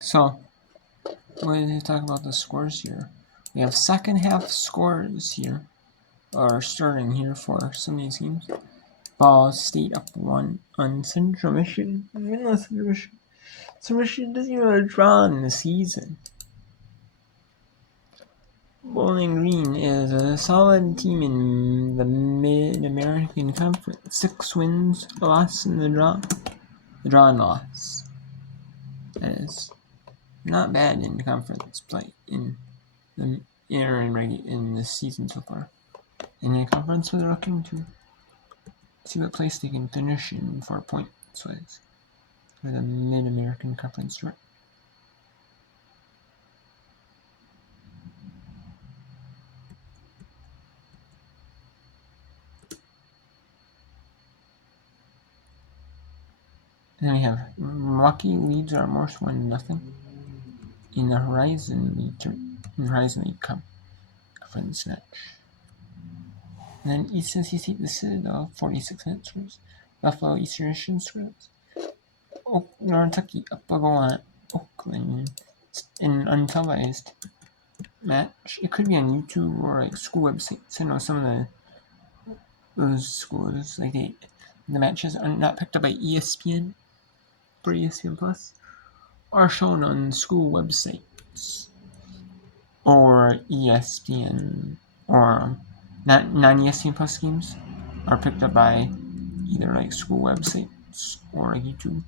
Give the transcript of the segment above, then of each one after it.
So, we're going to talk about the scores here. We have second half scores here, or starting here for some of these games. Ball State up 1 on Central Michigan. Central Michigan doesn't even have a draw in the season. Bowling Green is a solid team in the Mid-American Conference. 6 wins, a loss in the draw. The draw and loss. That is not bad in conference play in the season so far. In the conference, we're looking to see what place they can finish in for points wise for the Mid-American Conference tour. And then we have Milwaukee leads our Morse 1-0 in the Horizon League Conference match. And then East Tennessee State, the Citadel, 46 minutes scores. Buffalo Eastern Michigan scores. Northern Kentucky up a goal on Oakland in an untelevised match. It could be on YouTube or like school websites. I know some of those schools, like the matches are not picked up by ESPN for ESPN Plus, are shown on school websites or ESPN or non-ESPN Plus games are picked up by either like school websites or like YouTube.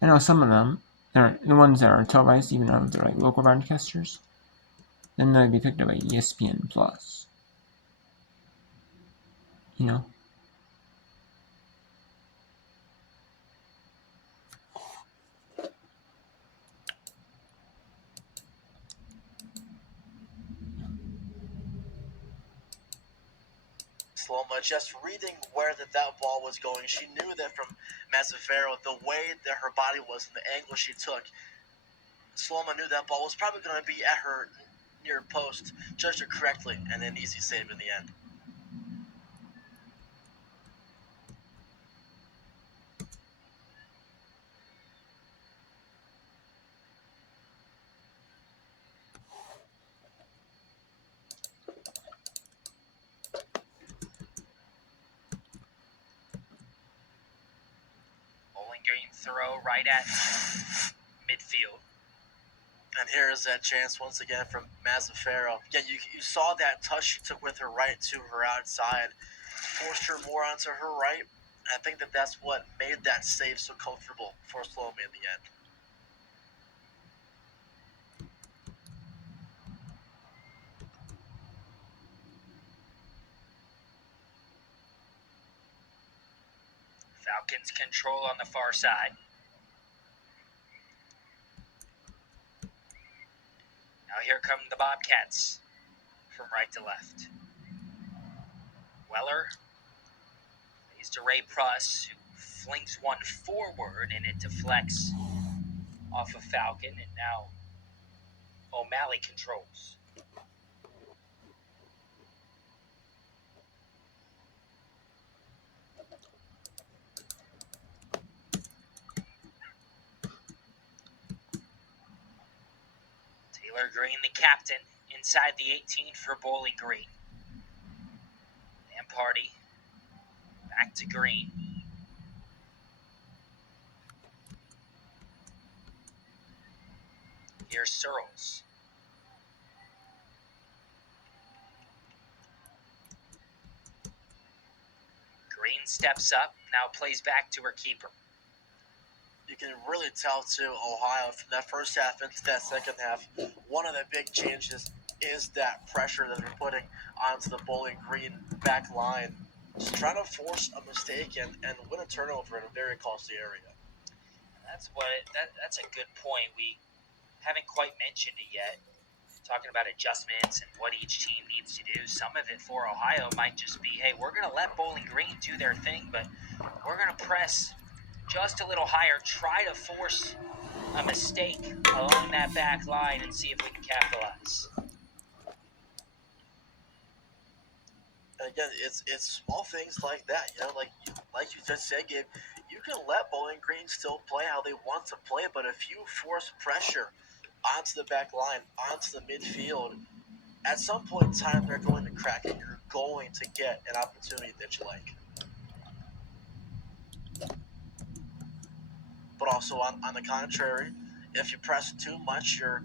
I know some of them, they're the ones that are televised, even though they're like local broadcasters, then they'll be picked up by ESPN Plus. You know? Sloma just reading where that ball was going. She knew that from Mazzaferro, the way that her body was and the angle she took, Sloma knew that ball was probably going to be at her near post, judged it correctly, and an easy save in the end. Bowling Green throw right at midfield. And here's that chance once again from Mazzaferro. Yeah, you saw that touch she took with her right to her outside, forced her more onto her right. And I think that's what made that save so comfortable for Sloma in the end. Falcons control on the far side. Now here come the Bobcats from right to left. Weller plays to Ray Pruss, who flings one forward, and it deflects off of Falcon, and now O'Malley controls. Taylor Green, the captain, inside the 18 for Bowling Green. Lamparty back to Green. Here's Searles. Green steps up, now plays back to her keeper. You can really tell, too, Ohio, from that first half into that second half, one of the big changes is that pressure that they're putting onto the Bowling Green back line. Just trying to force a mistake and win a turnover in a very costly area. That's a good point. We haven't quite mentioned it yet. Talking about adjustments and what each team needs to do. Some of it for Ohio might just be, hey, we're going to let Bowling Green do their thing, but we're going to press just a little higher, try to force a mistake along that back line and see if we can capitalize. And again, it's small things like that, like you just said, Gabe. you can let Bowling Green still play how they want to play, but if you force pressure onto the back line, onto the midfield, at some point in time they're going to crack and you're going to get an opportunity that you like. But also on the contrary, if you press too much, you're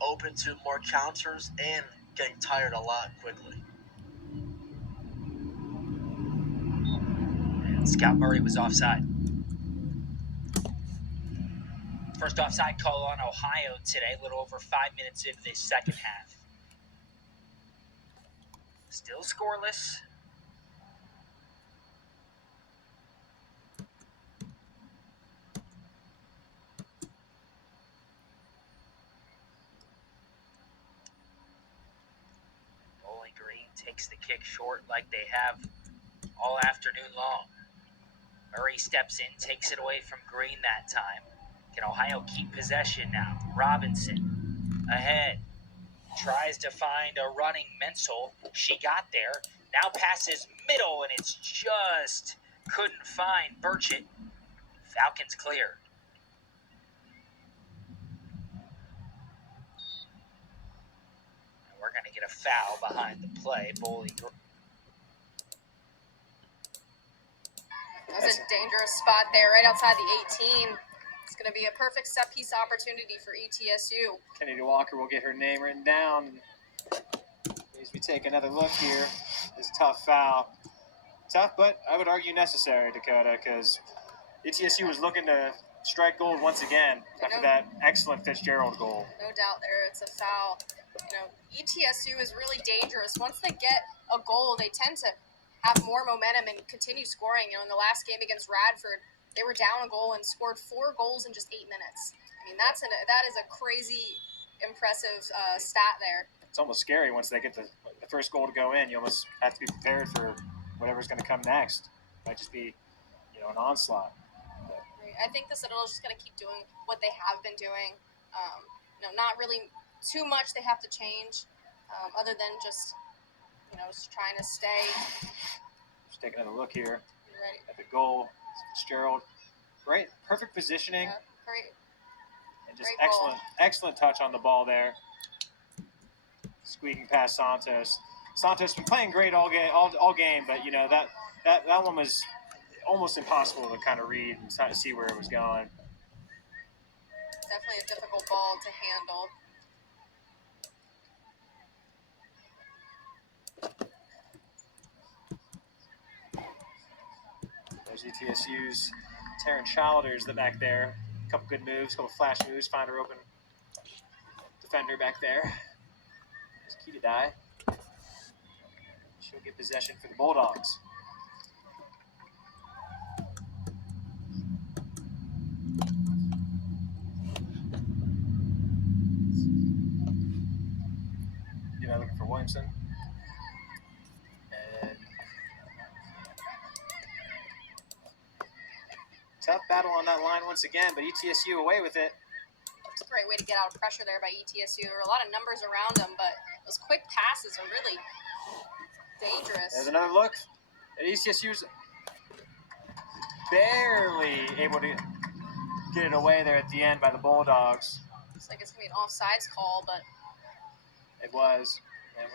open to more counters and getting tired a lot quickly. And Scott Murray was offside. First offside call on Ohio today, a little over 5 minutes into the second half. Still scoreless. Bowling Green takes the kick short like they have all afternoon long. Murray steps in, takes it away from Green that time. Can Ohio keep possession now? Robinson ahead. Tries to find a running Menzel. She got there. Now passes middle, and it's just couldn't find Burchett. Falcons clear. And we're going to get a foul behind the play. Bowling Green. That's a dangerous spot there, right outside the 18. It's going to be a perfect set-piece opportunity for ETSU. Kennedy Walker will get her name written down. As we take another look here, this tough foul. Tough, but I would argue necessary, Dakota, because ETSU was looking to strike gold once again after that excellent Fitzgerald goal. No doubt there, it's a foul. ETSU is really dangerous. Once they get a goal, they tend to have more momentum and continue scoring. In the last game against Radford, they were down a goal and scored 4 goals in just 8 minutes. I mean, that is a crazy, impressive stat there. It's almost scary once they get the first goal to go in. You almost have to be prepared for whatever's going to come next. It might just be, an onslaught. But I think the Citadel is just going to keep doing what they have been doing. Not really too much they have to change, other than just trying to stay. Just take another look here Ready. at the goal. Fitzgerald, great, perfect positioning. Yeah, great. And just Great goal. excellent touch on the ball there. Squeaking past Santos. Santos been playing great all game, but that one was almost impossible to kind of read and try to see where it was going. Definitely a difficult ball to handle. There's ETSU's Taryn Childers back there. A couple good moves, a couple flash moves, find her open defender back there. There's Keita Dye. She'll get possession for the Bulldogs. Looking for Williamson. And tough battle on that line once again, but ETSU away with it. It's a great way to get out of pressure there by ETSU. There were a lot of numbers around them, but those quick passes are really dangerous. There's another look at ETSU's barely able to get it away there at the end by the Bulldogs. Looks like it's going to be an offsides call, but it was. And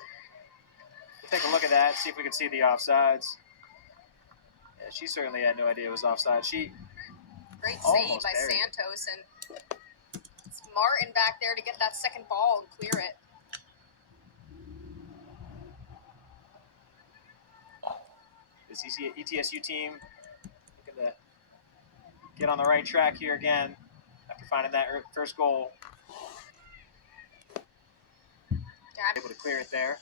we'll take a look at that, see if we can see the offsides. Yeah, she certainly had no idea it was offside. Great save by Santos, and it's Martin back there to get that second ball and clear it. This ETSU team looking to get on the right track here again after finding that first goal. Able to clear it there.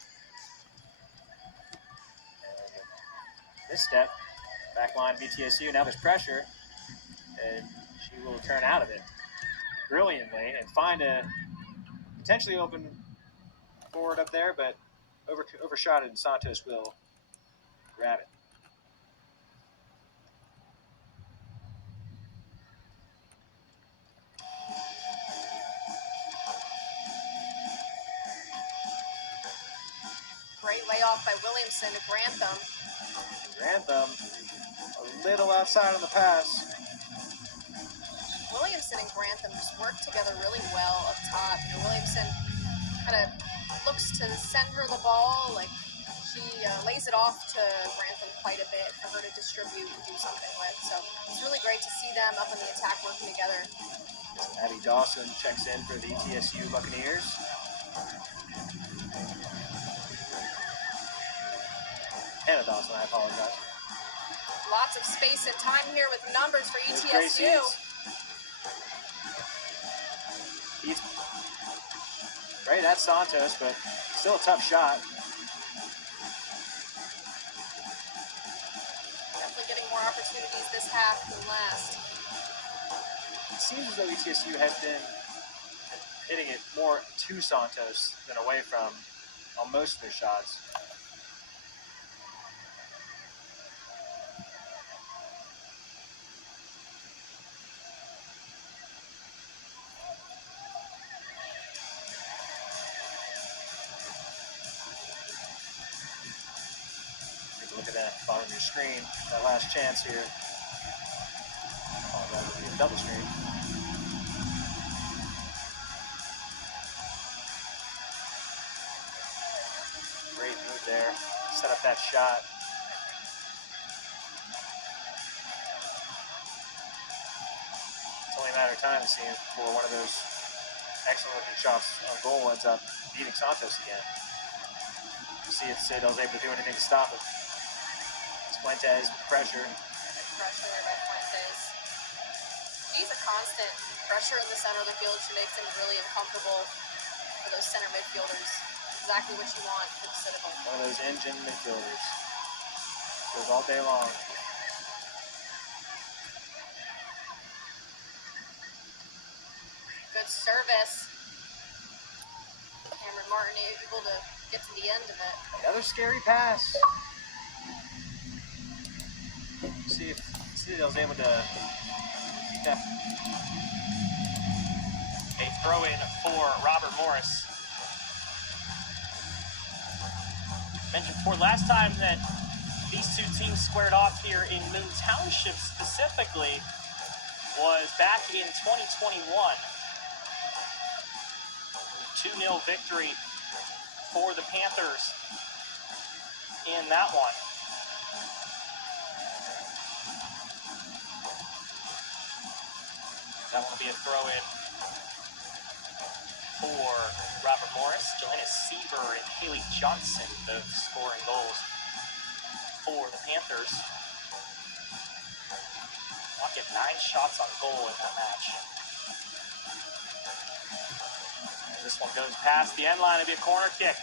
And this step, back line of ETSU, now there's pressure, and she will turn out of it brilliantly and find a potentially open forward up there, but overshot it, and Santos will grab it. Great layoff by Williamson to Grantham. Grantham a little outside on the pass. Williamson and Grantham just work together really well up top. You know, Williamson kind of looks to send her the ball, like she lays it off to Grantham quite a bit for her to distribute and do something with. So it's really great to see them up in the attack working together. Abby Dawson checks in for the ETSU Buccaneers. Hannah Dawson, I apologize. Lots of space and time here with numbers for There's ETSU. He's right at Santos, but still a tough shot. Definitely getting more opportunities this half than last. It seems as though ETSU has been hitting it more to Santos than away from on most of their shots. Take a look at that bottom of your screen, that last chance here. Oh, that would be a double screen. Great move there. Set up that shot. It's only a matter of time, it seems, before one of those excellent looking shots on goal ends up beating Santos again. We'll see if Citadel's able to do anything to stop it. Fuentes with pressure. Pressure there by Fuentes. She's a constant pressure in the center of the field. She makes things really uncomfortable for those center midfielders. Exactly what you want for the Citadel. One of those engine midfielders. Goes all day long. Good service. Cameron Martin able to get to the end of it. Another scary pass. See if Citadel's able to keep that. A throw in for Robert Morris. Mentioned before, last time that these two teams squared off here in Moon Township specifically was back in 2021. 2-0 victory for the Panthers in that one. That will be a throw in for Robert Morris. Jelena Sieber and Haley Johnson both scoring goals for the Panthers. I'll get 9 shots on goal in that match. And this one goes past the end line. It'll be a corner kick.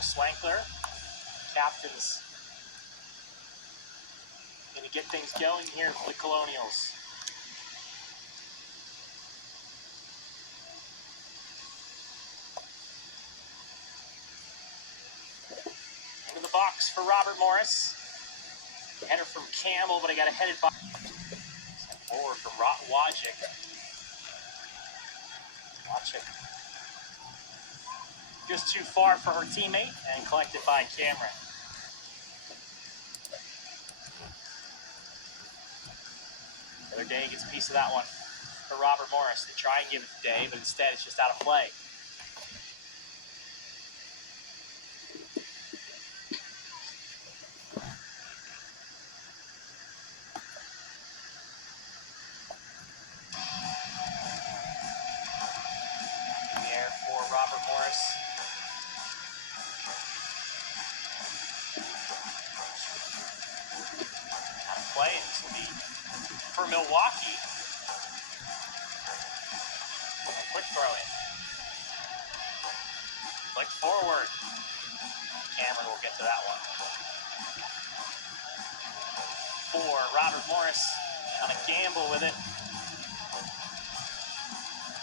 Swankler, captains, going to get things going here for the Colonials. Into the box for Robert Morris. Header from Campbell, but I got a headed by forward from Wojcik. Wojcik just too far for her teammate and collected by Cameron. Other Day gets a piece of that one for Robert Morris. They try and give it to Day, but instead it's just out of play. In the air for Robert Morris. Out of play. This will be for Milwaukee. A quick throw in. Flick forward. Cameron will get to that one. For Robert Morris on a gamble with it.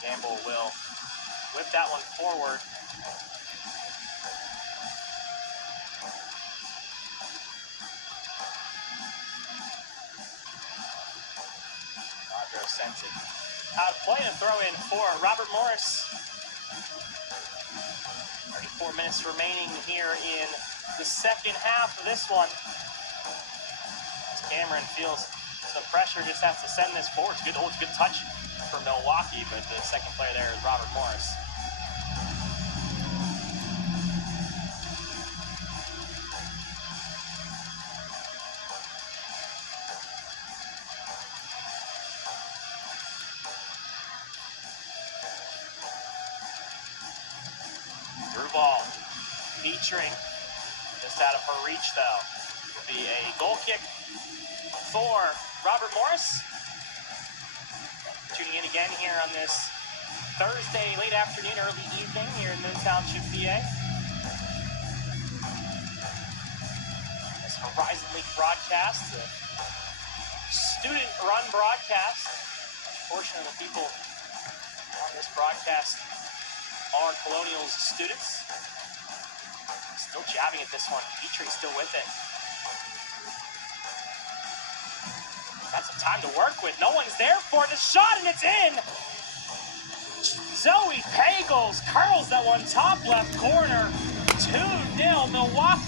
Gamble will whip that one forward. Audra sends it out of play and throw in for Robert Morris. 4 minutes remaining here in the second half of this one. Cameron feels some pressure, just has to send this forward. It's good. Oh, it's a good touch for Milwaukee, but the second player there is Robert Morris. Through ball. Petrie, just out of her reach though. Will be a goal kick for Robert Morris. Tuning in again here on this Thursday, late afternoon, early evening here in Moon Township, PA. This Horizon League broadcast, a student-run broadcast. A portion of the people on this broadcast are Colonials students. Still jabbing at this one. Petrie still with it. Got some time to work with. No one's there for the shot, and it's in! Zoe Pagels curls that one top left corner. 2-0 Milwaukee.